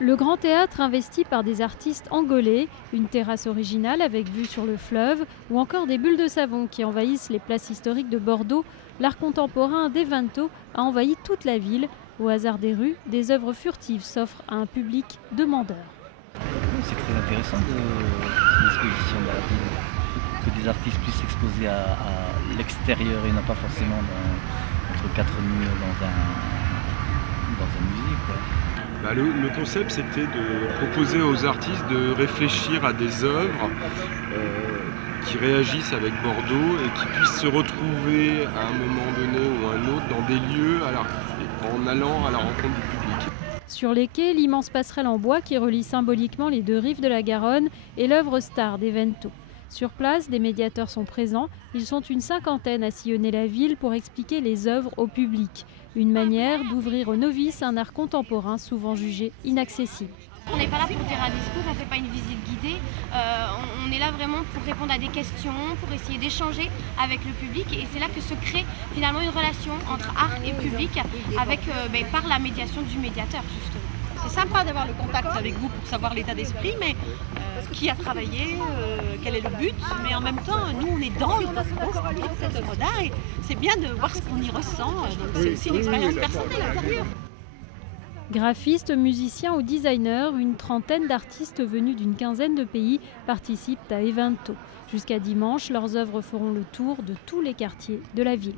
Le Grand Théâtre investi par des artistes angolais, une terrasse originale avec vue sur le fleuve ou encore des bulles de savon qui envahissent les places historiques de Bordeaux, l'art contemporain d'Evento a envahi toute la ville. Au hasard des rues, des œuvres furtives s'offrent à un public demandeur. C'est très intéressant cette exposition de la ville, que des artistes puissent s'exposer à l'extérieur et non pas forcément entre quatre murs dans un musée, quoi. Le concept, c'était de proposer aux artistes de réfléchir à des œuvres qui réagissent avec Bordeaux et qui puissent se retrouver à un moment donné ou à un autre dans des lieux en allant à la rencontre du public. Sur les quais, l'immense passerelle en bois qui relie symboliquement les deux rives de la Garonne est l'œuvre star d'Evento. Sur place, des médiateurs sont présents. Ils sont une cinquantaine à sillonner la ville pour expliquer les œuvres au public. Une manière d'ouvrir aux novices un art contemporain souvent jugé inaccessible. On n'est pas là pour dire un discours, on ne fait pas une visite guidée. On est là vraiment pour répondre à des questions, pour essayer d'échanger avec le public. Et c'est là que se crée finalement une relation entre art et public par la médiation du médiateur, justement. C'est sympa d'avoir le contact avec vous pour savoir l'état d'esprit, mais qui a travaillé, quel est le but. Mais en même temps, nous, on est dans le parcours de cette œuvre d'art et c'est bien de voir ce qu'on y ressent. Donc c'est aussi une expérience personnelle intérieure. Graphistes, musiciens ou designers, une trentaine d'artistes venus d'une quinzaine de pays participent à Evento. Jusqu'à dimanche, leurs œuvres feront le tour de tous les quartiers de la ville.